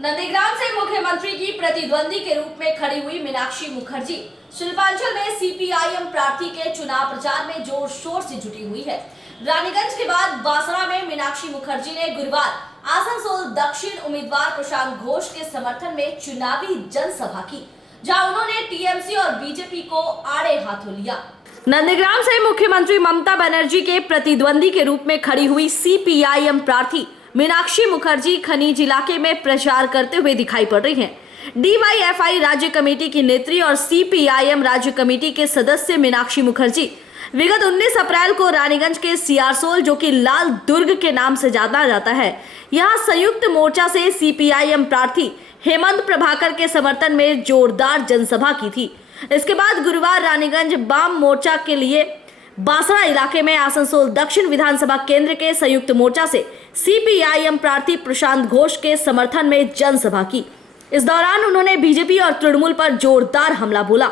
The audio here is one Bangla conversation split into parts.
नंदीग्राम से मुख्यमंत्री की प्रतिद्वंदी के रूप में खड़ी हुई मीनाक्षी मुखर्जी शिल्पांचल में सीपीआईएम प्रार्थी के चुनाव प्रचार में जोर शोर से जुटी हुई है। रानीगंज के बाद बासड़ा में मीनाक्षी मुखर्जी ने गुरुवार आसनसोल दक्षिण उम्मीदवार प्रशांत घोष के समर्थन में चुनावी जनसभा की, जहां उन्होंने टीएमसी और बीजेपी को आड़े हाथों लिया। नंदीग्राम से मुख्यमंत्री ममता बनर्जी के प्रतिद्वंदी के रूप में खड़ी हुई सीपीआईएम प्रार्थी मीनाक्षी मुखर्जी खनीज इलाके में प्रचार करते हुए दिखाई पड़ रही हैं। डीवाईएफआई राज्य कमेटी की नेत्री और सीपीआईएम राज्य कमेटी के सदस्य मीनाक्षी मुखर्जी विगत 19 अप्रैल को रानीगंज के सियारसोल, जो कि लाल दुर्ग के नाम से जाना जाता है, यहां संयुक्त मोर्चा से सीपीआईएम प्रार्थी हेमंत प्रभाकर के समर्थन में जोरदार जनसभा की थी। इसके बाद गुरुवार रानीगंज वाम मोर्चा के लिए बासड़ा इलाके में आसनसोल दक्षिण विधानसभा केंद्र के संयुक्त मोर्चा से सीपीआईएम प्रार्थी प्रशांत घोष के समर्थन में जनसभा की। इस दौरान उन्होंने बीजेपी और तृणमूल पर जोरदार हमला बोला।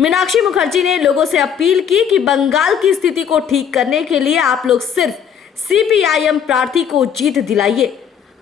मीनाक्षी मुखर्जी ने लोगों से अपील की कि बंगाल की स्थिति को ठीक करने के लिए आप लोग सिर्फ सीपीआईएम प्रार्थी को जीत दिलाइए।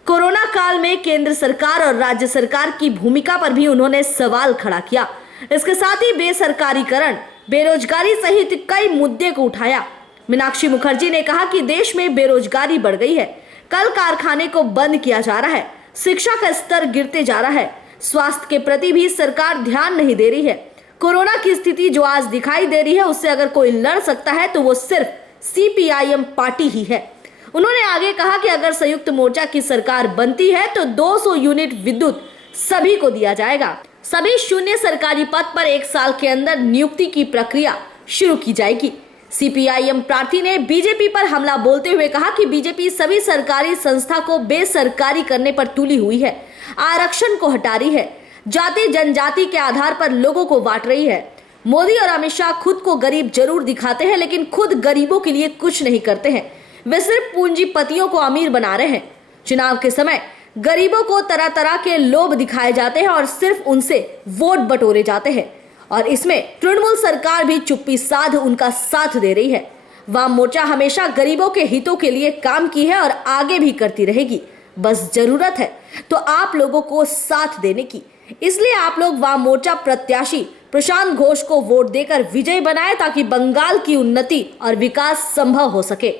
कोरोना काल में केंद्र सरकार और राज्य सरकार की भूमिका पर भी उन्होंने सवाल खड़ा किया। इसके साथ ही बेसरकारीकरण, बेरोजगारी सहित कई मुद्दे को उठाया। मीनाक्षी मुखर्जी ने कहा कि देश में बेरोजगारी बढ़ गई है, कल कारखाने को बंद किया जा रहा है, शिक्षा का स्तर गिरते जा रहा है, स्वास्थ्य के प्रति भी सरकार ध्यान नहीं दे रही है। कोरोना की स्थिति जो आज दिखाई दे रही है, उससे अगर कोई लड़ सकता है तो वो सिर्फ सीपीआईएम पार्टी ही है। उन्होंने आगे कहा कि अगर संयुक्त मोर्चा की सरकार बनती है तो 200 यूनिट विद्युत सभी को दिया जाएगा। सभी शून्य सरकारी पद पर 1 साल के अंदर नियुक्ति की प्रक्रिया शुरू की जाएगी। सीपीआईएम प्रार्थी ने बीजेपी पर हमला बोलते हुए कहा कि बीजेपी सभी सरकारी संस्था को बेसरकारी करने पर तुली हुई है, आरक्षण को हटा रही है, जाति जनजाति के आधार पर लोगों को बांट रही है। मोदी और अमित शाह खुद को गरीब जरूर दिखाते हैं, लेकिन खुद गरीबों के लिए कुछ नहीं करते हैं। वे सिर्फ पूंजीपतियों को अमीर बना रहे हैं। चुनाव के समय गरीबों को तरह तरह के लोभ दिखाए जाते हैं और सिर्फ उनसे वोट बटोरे जाते हैं, और इसमें तृणमूल सरकार भी चुप्पी साध उनका साथ दे रही है। वाम मोर्चा हमेशा गरीबों के हितों के लिए काम की है और आगे भी करती रहेगी। बस जरूरत है तो आप लोगों को साथ देने की। इसलिए आप लोग वाम मोर्चा प्रत्याशी प्रशांत घोष को वोट देकर विजय बनाए, ताकि बंगाल की उन्नति और विकास संभव हो सके।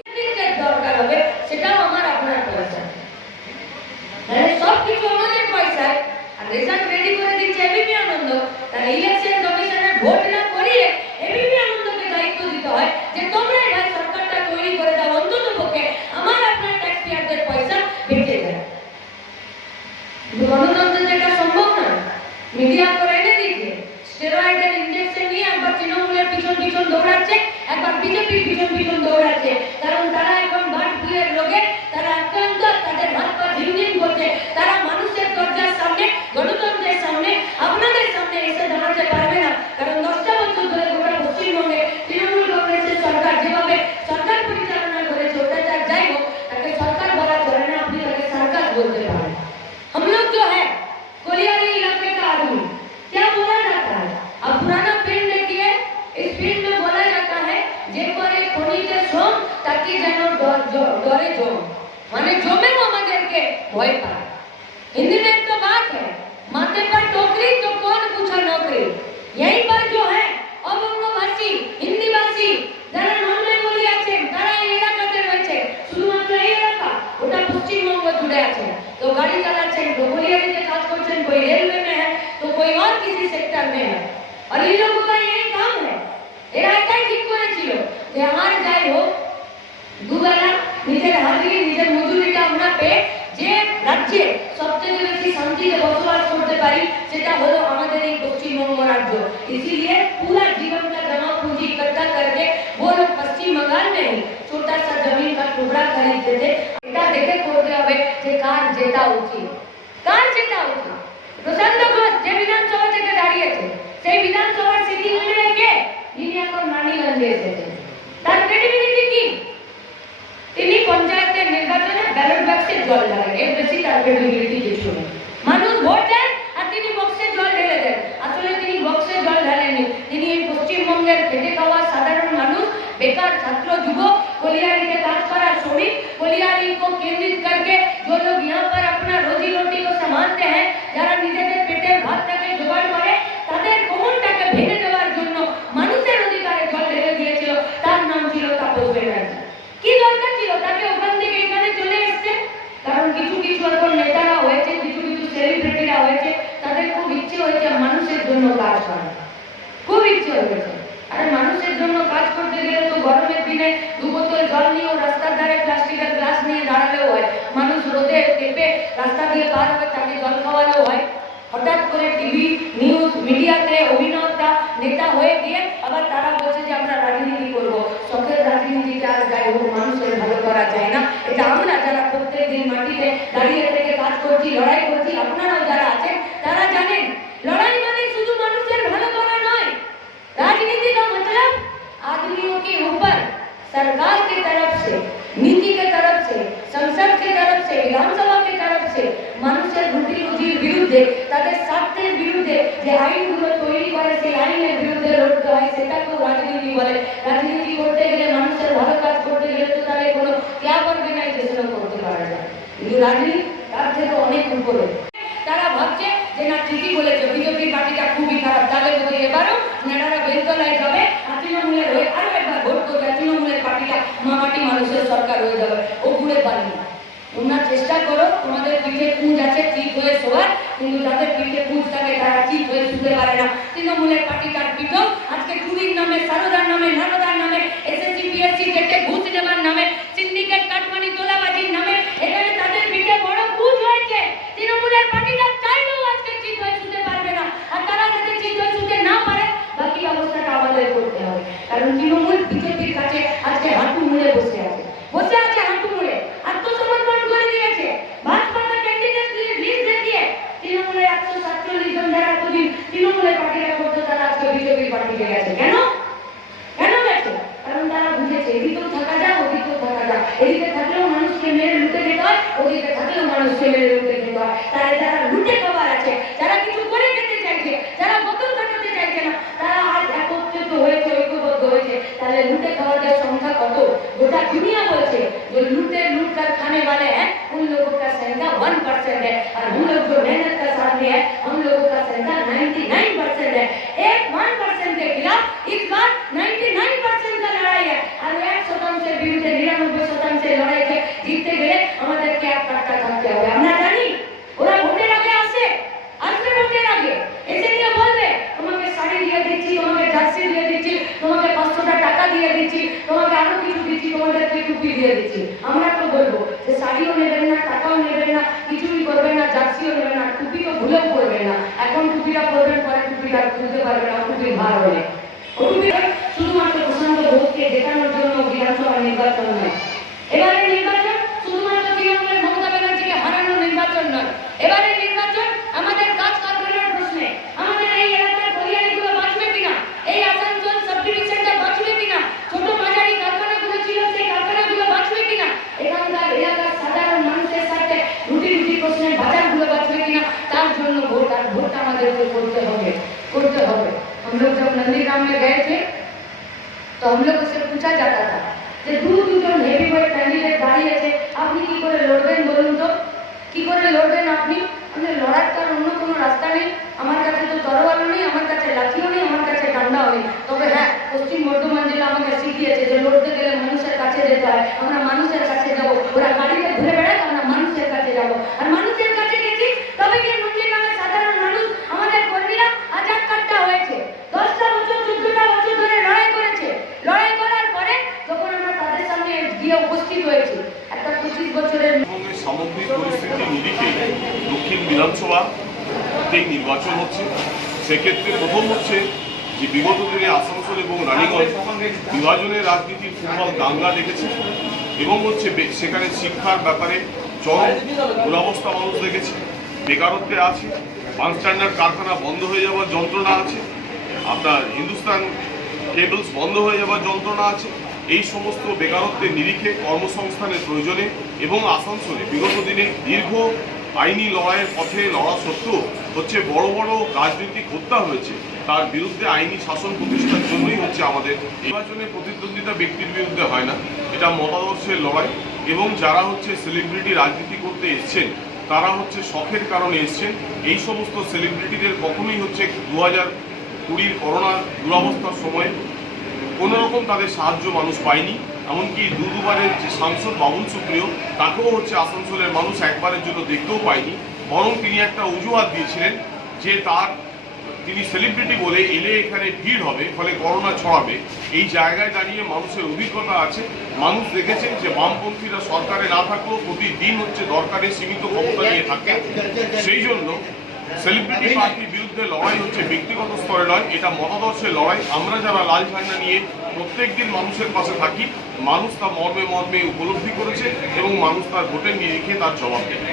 মিডিয়া করে এনে দিয়েছে স্টেরয়েডের ইনজেকশন নিয়ে একবার তৃণমূলের পিছন পিছন দৌড়াচ্ছে, একবার বিজেপির পিছন পিছন দৌড়াচ্ছে। কারণ তারা এখন বার্ড ফ্লুয়ের রোগে তারা আক্রান্ত, তাদের হাত পা ঝিমঝিম করছে। তারা মানুষের দরজার সামনে, গণতন্ত্রের সামনে, আপনাদের সামনে এসে দাঁড়াতে পারবে না। কারণ 10টা বছর ধরে গোটা পশ্চিমবঙ্গে তৃণমূল কংগ্রেসের সরকার যেভাবে সরকার পরিচালনা করেছে, ওটা তার যাই হোক, তাকে সরকার বলা চলে না, আপনি তাকে সরকার বলতে পারেন। हम लोग जो है कोलियारी इलाके का आदमी, क्या बोला जाता है? अब पुराना फिल्म देखिए, इस फिल्म में बोला जाता है जे करे खनिते सोम ताकि जेनो डरे जोम, माने जोमे वो আমাদেরকে ভয় পায়। हिंदी में एक तो बात है, माथे पर टोकरी तो कौन पूछा नौकरी। यहीं पर जो है অবঙ্গভাষী, হিন্দিভাষী যারা নন বেঙ্গলি আছেন, তারা এই এলাকাতে রয়েছে। শুধুমাত্র এই এলাকা, ওটা পশ্চিমবঙ্গ জুড়ে আছে। तो गाड़ी चलाते हैं, कोलियारी के काज करते हैं, कोई रेलवे में है तो कोई और किसी सेक्टर में है, और इन लोगों का यही काम है। এরা এটাই ঠিক করেছিল যে আমার যাই হোক দুবেলা নিজের হাজিরি, নিজের মজুরিটা আমরা পেয়ে যে রাজ্যে সবচেয়ে বেশি শান্তিতে বসবাস করতে পারি সেটা হলো আমাদের এই পশ্চিমবঙ্গ রাজ্য। इसीलिए पूरा जीवन का जमा पूंजी इकट्ठा करके वो लोग पश्चिम बंगाल में ही छोटा सा जमीन का टुकड़ा खरीदते थे। এটা দেখে করতে হবে যে কার জেতা উচিত, কার জেতা উচিত। প্রশান্ত ঘোষ যে বিধানসভা থেকে দাঁড়িয়েছে, সেই বিধানসভার সিটিং এরিয়া কে? যিনি এখন রানীগঞ্জে এসেছেন, তার ক্রেডিবিলিটি কি? তিনি পঞ্চায়েতের নির্বাচনে ব্যালট বাক্সে জল ঢালেন, এর বেশি তার ক্রেডিবিলিটি কিছু নেই। মানুষ ভোট দেন আর তিনি বক্সে জল ঢেলে দেন। আসলে তিনি বক্সে জল ঢালেননি, তিনি এই পশ্চিমবঙ্গের খেটে খাওয়া সাধারণ মানুষ, बेकार छात्र युवक, कोलियारी के काज करा श्रमिक, कोलियारी को केंद्रित करके जो लोग यहाँ पर अपना रोजी रोटी को संभालते हैं, জন্য কাজ করা, খুব ইচ্ছে হয়েছে। আরে মানুষের জন্য কাজ করতে গেলে তো গরমের দিনে 2 বোতল জল নিয়েও রাস্তার ধারে প্লাস্টিকের গ্লাস নিয়ে দাঁড়ালেও হয়, মানুষ রোদে কেঁপে রাস্তা দিয়ে পার হবে তাকে জল খাওয়ালেও হয়। হঠাৎ করে টিভি নিউজ মিডিয়াতে অভিনেতা নেতা হয়ে গিয়ে আবার তারা বলছে যে আমরা রাজনীতি করবো। শখের রাজনীতিটা আর যাই হোক মানুষের ভালো করা যায় না। এটা আমরা যারা প্রত্যেক দিন মাটিতে দাঁড়িয়ে থেকে কাজ করছি, লড়াই করছি, আপনারাও যারা আছেন তারা জানেন लड़ाई মানে শুধু মানুষের ভালো করা নয়। राजनीति का मतलब आदमियों के ऊपर सरकार की तरफ से, नीति के तरफ से, संसद के तरफ से, विधानसभा के तरफ से মানুষের রুটি রুজির বিরুদ্ধে, তাদের স্বার্থের বিরুদ্ধে যে আইনগুলো তৈরি করে সেই আইনের বিরুদ্ধে লড়তে হয়, সেটাকেও রাজনীতি বলে। রাজনীতি করতে গেলে মানুষের ভালো কাজ করতে গেলে তো তাহলে কোনো ত্যাগ অর্গানাইজেশনও করতে পারা যায়, কিন্তু রাজনীতি তার থেকে অনেক উপরে। তারা ভাবছে যে না ঠিকই বলেছে, বিজেপি পার্টিটা খুবই খারাপ, তাহলে যদি এবারও নেড়ারা বেলতলায় যাবে আর তৃণমূলের হয়ে আরো একবার ভোট করবে, তৃণমূলের পার্টিটা মামাটি মানুষের সরকার হয়ে যাবে। ও ঘুরে পারেনি। তোমরা চেষ্টা করো, তোমাদের পিঠে কুঁজ আছে চিত হয়ে শোয়ার, কিন্তু যাদের পিঠে কুঁজ থাকে তারা চিত হয়ে শুতে পারে না। তৃণমূলের পার্টিটার পিঠেও আজকে চুরির নামে, সারদার নামে, নারদার নামে, এসএসসি পিএসসি কেটে ঘুষ নেবার নামে, সিন্ডিকেট কাটমানি তোলাবাজির নামে এখানে তাদের পিঠে বড় কুঁজ হয়েছে। তৃণমূলের পার্টিটা চাইলেও আজকে চিত হয়ে শুতে পারবে না, আর তারা যাতে চিত হয়ে শুতে না পারে বাকি ব্যবস্থাটা আমাদের করতে হবে। কারণ তৃণমূল বিজেপির কাছে আজকে হাঁটু মুড়ে বসে আছে, বসে আছে হাঁটু মুড়ে, আত্মসমর্পণ করে দিয়েছে। ভাজপাকে ক্যান্ডিডেট লিস্ট দেখিয়ে তৃণমূলের 147 জন যারা এতদিন তৃণমূলের পার্টিরা করতো তারা আজকে বিজেপির পার্টিতে গেছে। কেন কেন গেছে? কারণ তারা বুঝেছে এদিকেও থাকা যায়, ওদিকেও থাকা যায়, এদিকে থাকলেও মানুষকে মেরে লুটে যেতে হয়, ওদিকে থাকলেও মানুষকে মেরে লুটে যেতে হয়। তারা যারা লুটে খাবার আছে, যারা কিছু করে খেতে চাইছে, যারা বোতল কাটাতে চাইছে না, তারা আজ একত্রিত হয়েছে, ঐক্যবদ্ধ হয়েছে। তাহলে লুটে খাওয়াদের সংখ্যা কত? গোটা দুনিয়া বলছে যে लूटे लूट कर खाने वाले हैं उन लोगों का संख्या 1% है, और हम लोग जो मेहनत का साथ में है हम लोगों का संख्या 99% है। एक 1% के खिलाफ इस बार 99% का लड़ाई है, और 1% से विरुद्ध 99% से लड़ाई के जीतते गए আমাদের কে একটা থাকতে হবে। আমরা জানি ওরা ভোটের আগে আসে, আসবে ভোটের আগে এসে নিয়ে বলবে তোমাকে শাড়ি দিয়ে দিচ্ছি, তোমাকে জার্সি দিয়ে দিচ্ছি, তোমাকে 500 টাকা দিয়ে দিচ্ছি, তোমাকে আরো কিছু দিচ্ছি, তোমাদের টুপি দিয়ে দিচ্ছি। আমরা তো বলবো যে শাড়িও নেবেন না, টাকাও নেবেন না, কিছুই করবেন না, জার্সিও নেবেন না, টুপিও ভুলেও করবেন না। এখন টুপিটা পরবেন, পরে টুপিটা খুলতে পারবেন না, টুপি ভার হলে। ও টুপি শুধুমাত্র প্রশান্ত ঘোষকে দেখানোর জন্য বিধানসভা নির্বাচন নয়। এবারে নির্বাচন শুধুমাত্র তৃণমূলের মমতা ব্যানার্জিকে হারানোর নির্বাচন নয়। এবারে নির্বাচন আমাদের কাজ কারখানার প্রশ্নে, আমাদের এই এলাকার গলিয়ারিগুলো বাঁচবে কিনা, এই আসানসোল সাব ডিভিশনটা বাঁচবে কিনা, ছোট মাঝারি কারখানাগুলো ছিল সেই কারখানাগুলো বাঁচবে কিনা, এখানকার এলাকার সাধারণ মানুষের সাথে রুটি রুটি প্রশ্নের বাজারগুলো বাঁচবে কিনা, তার জন্য ভোট, আর ভোট আমাদেরকে করতে হবে, করতে হবে। हम लोग जब नंदीग्राम में गए थे तो हम लोग से पूछा जाता था যে দুজন হেভি ওয়েট ক্যান্ডিডেট দাঁড়িয়েছে, আপনি কি করে লড়বেন বলুন তো, কি করে লড়বেন আপনি? আমাদের লড়ার তার অন্য কোনো রাস্তা নেই। আমার কাছে তো তরোয়ালও নেই, আমার কাছে লাঠিও নেই, আমার কাছে ডান্ডাও নেই। তবে হ্যাঁ, পশ্চিম বর্ধমান জেলা আমাকে শিখিয়েছে যে লড়তে গেলে মানুষের কাছে যেতে হয়। আমরা মানুষের কাছে যাব, ওরা গাড়িতে ঘুরে বেড়ায়, আমরা মানুষের কাছে যাব, আর মানুষের কাছে গেছি তবে গিয়ে নন্দীগ্রামের সাধারণ মানুষ, আমাদের কর্মীরা আজাদ কাট্টা হয়েছে। 10টা বছর 14টা বছর ধরে লড়াই করেছে। লড়াই করার পরে যখন আমরা তাদের সামনে গিয়ে উপস্থিত হয়েছি, একটা 25 বছরের সামগ্রিক পরিস্থিতি নিরিখে দক্ষিণ বিধানসভাতেই নির্বাচন হচ্ছে। সেক্ষেত্রে প্রথম হচ্ছে যে বিগত দিনে আসানসোল এবং রানীগঞ্জ বিভাজনের রাজনীতির ফুটবল দাঙ্গা দেখেছে, এবং হচ্ছে সেখানে শিক্ষার ব্যাপারে চরম দুরবস্থা মানুষ দেখেছে, বেকারত্বে আছে, পাঁচটান্ডার কারখানা বন্ধ হয়ে যাওয়ার যন্ত্রণা আছে, আপনার হিন্দুস্তান কেবলস বন্ধ হয়ে যাওয়ার যন্ত্রণা আছে। এই সমস্ত বেকারত্বের নিরিখে কর্মসংস্থানের প্রয়োজনে এবং আসানসোলে বিগত দিনে দীর্ঘ আইনি লড়াইয়ের পথে লড়া সত্ত্বেও হচ্ছে বড় বড় রাজনৈতিক হত্যা হয়েছে, তার বিরুদ্ধে আইনি শাসন প্রতিষ্ঠার জন্যই হচ্ছে আমাদের নির্বাচনে প্রতিদ্বন্দ্বিতা ব্যক্তির বিরুদ্ধে হয় না, এটা মতাদর্শের লড়াই। এবং যারা হচ্ছে সেলিব্রিটি রাজনীতি করতে এসছেন তারা হচ্ছে শখের কারণে এসছেন। এই সমস্ত সেলিব্রিটিদের কখনোই হচ্ছে 2020 করোনার দুরবস্থার সময় কোনো রকম তাদের সাহায্য মানুষ পায়নি। এমনকি দুবারের যে সাংসদ বাবুল সুপ্রিয়, তাকেও হচ্ছে আসানসোলের মানুষ একবারের জন্য দেখতেও পায়নি, বরং তিনি একটা অজুহাত দিয়েছিলেন যে তার তিনি সেলিব্রিটি বলে এলে এখানে ভিড় হবে, ফলে করোনা ছড়াবে, এই জায়গায় দাঁড়িয়ে মানুষের অভিজ্ঞতা আছে। মানুষ দেখেছেন যে বামপন্থীরা সরকারে না থাকলেও প্রতিদিন হচ্ছে দরকারে সীমিত ক্ষমতা নিয়ে থাকে। সেই জন্য সেলিব্রিটি পার্টির বিরুদ্ধে লড়াই হচ্ছে ব্যক্তিগত স্তরে নয়, এটা মতাদর্শের লড়াই। আমরা যারা লাল ঝান্ডা নিয়ে প্রত্যেকদিন মানুষের পাশে থাকি, মানুষ তা মর্মে মর্মে উপলব্ধি করেছে এবং মানুষ তার ভোটের নিরিখে তার জবাব দেবে।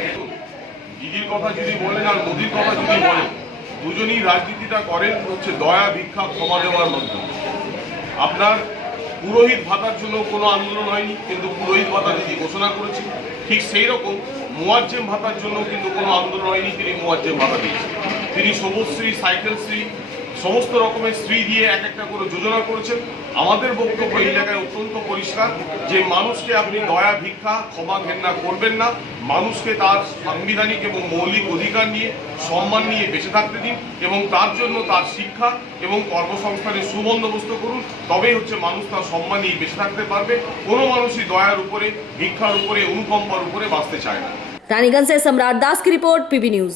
দিদির কথা যদি বলেন আর মোদির কথা যদি বলেন, দুজনই রাজনীতিটা করেন হচ্ছে দয়া, ভিক্ষা, ক্ষমা দেওয়ার মধ্যে। আপনার পুরোহিত ভাতার জন্য কোনো আন্দোলন হয়নি, কিন্তু পুরোহিত ভাতা দিদি ঘোষণা করেছে। ঠিক সেই রকম মুয়াজ্জেম ভাতার জন্য কিন্তু কোনো আন্দোলন হয়নি, তিনি মুয়াজ্জেম ভাতা দিয়েছেন। তিনি সবুজশ্রী, সাইকেলশ্রী, সমস্ত রকমের শ্রী দিয়ে এক একটা করে যোজনা করেছেন। আমাদের বক্তব্য এই জায়গায় অত্যন্ত পরিষ্কার যে মানুষকে আপনি দয়া, ভিক্ষা, ক্ষমা, ঘেন্না করবেন না। মানুষকে তার সাংবিধানিক এবং মৌলিক অধিকার নিয়ে, সম্মান নিয়ে বেঁচে থাকতে দিন এবং তার জন্য তার শিক্ষা এবং কর্মসংস্থানের সুবন্দোবস্ত করুন। তবেই হচ্ছে মানুষ তার সম্মান নিয়ে বেঁচে থাকতে পারবে। কোনো মানুষই দয়ার উপরে, ভিক্ষার উপরে, অনুকম্পার উপরে বাঁচতে চায় না। रानीगंज से सम्राट दास की रिपोर्ट, पीबी न्यूज।